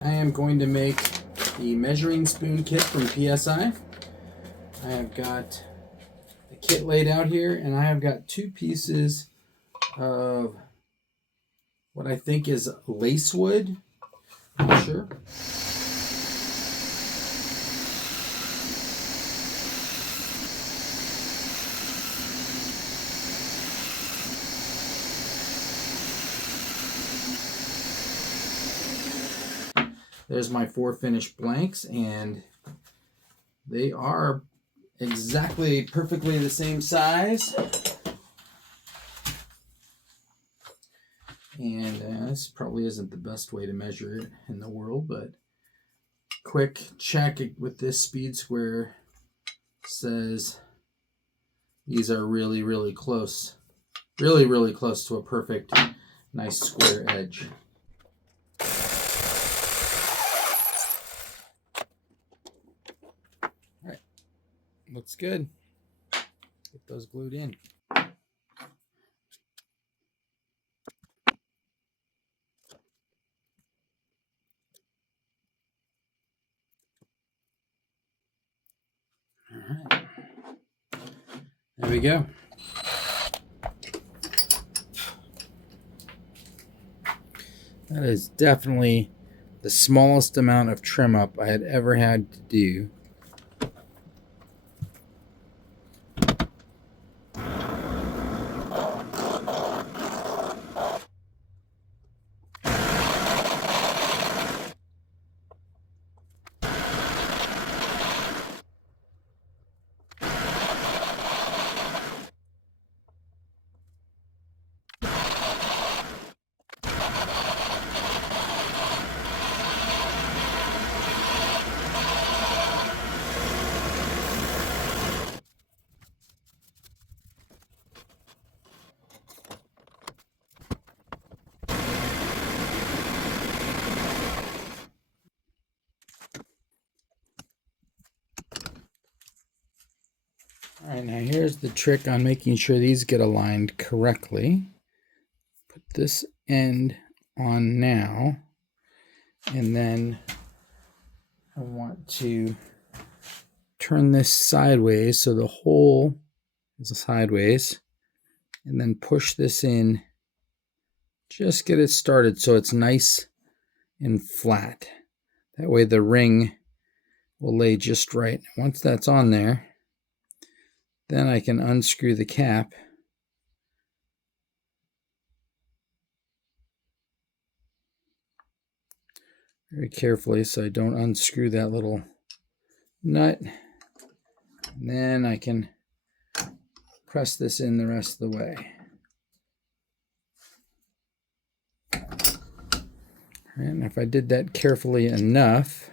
I am going to make the measuring spoon kit from PSI. I have got the kit laid out here, and I have got 2 pieces of what I think is lacewood. I'm not sure. There's my 4 finished blanks, and they are exactly perfectly the same size. And this probably isn't the best way to measure it in the world, but quick check with this speed square says these are really, really close. Really, really close to a perfect, nice square edge. Looks good. Get those glued in. All right. There we go. That is definitely the smallest amount of trim up I had ever had to do. All right, now here's the trick on making sure these get aligned correctly. Put this end on now, and then I want to turn this sideways so the hole is sideways, and then push this in. Just get it started so it's nice and flat. That way the ring will lay just right. Once that's on there, then I can unscrew the cap very carefully so I don't unscrew that little nut. And then I can press this in the rest of the way. All right, and if I did that carefully enough,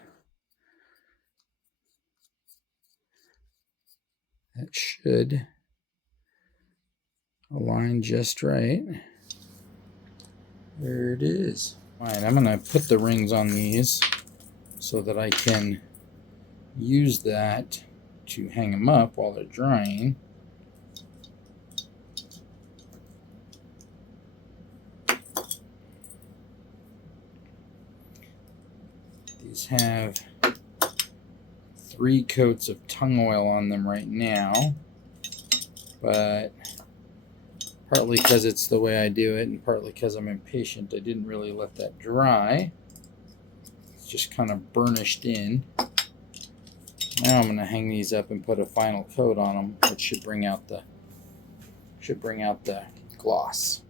that should align just right. There it is. All right, I'm going to put the rings on these so that I can use that to hang them up while they're drying. These have 3 coats of tung oil on them right now, but partly because it's the way I do it and partly because I'm impatient, I didn't really let that dry. It's just kind of burnished in. Now I'm going to hang these up and put a final coat on them, which should bring out the gloss.